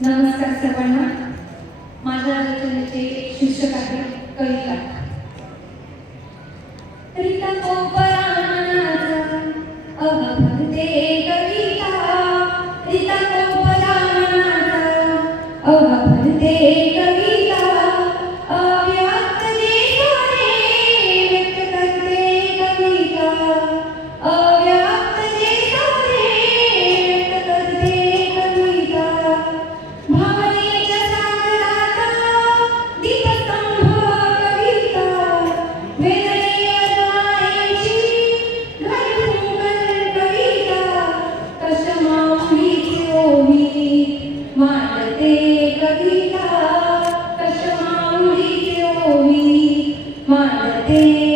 नमस्कार सर्वांना. माझ्या रचनेचे आहे कविता. रीता कविता. रीता कोपरानाचा कविता. Happy.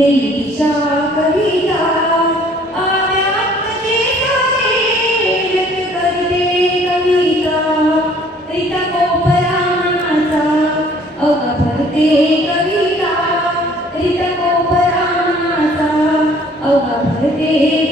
देवीच्या कविता आव्यात देताने व्यक्त कविता रिता कोपरा मनाचा अग भरते कविता रिता कोपरा मनाचा अग भरते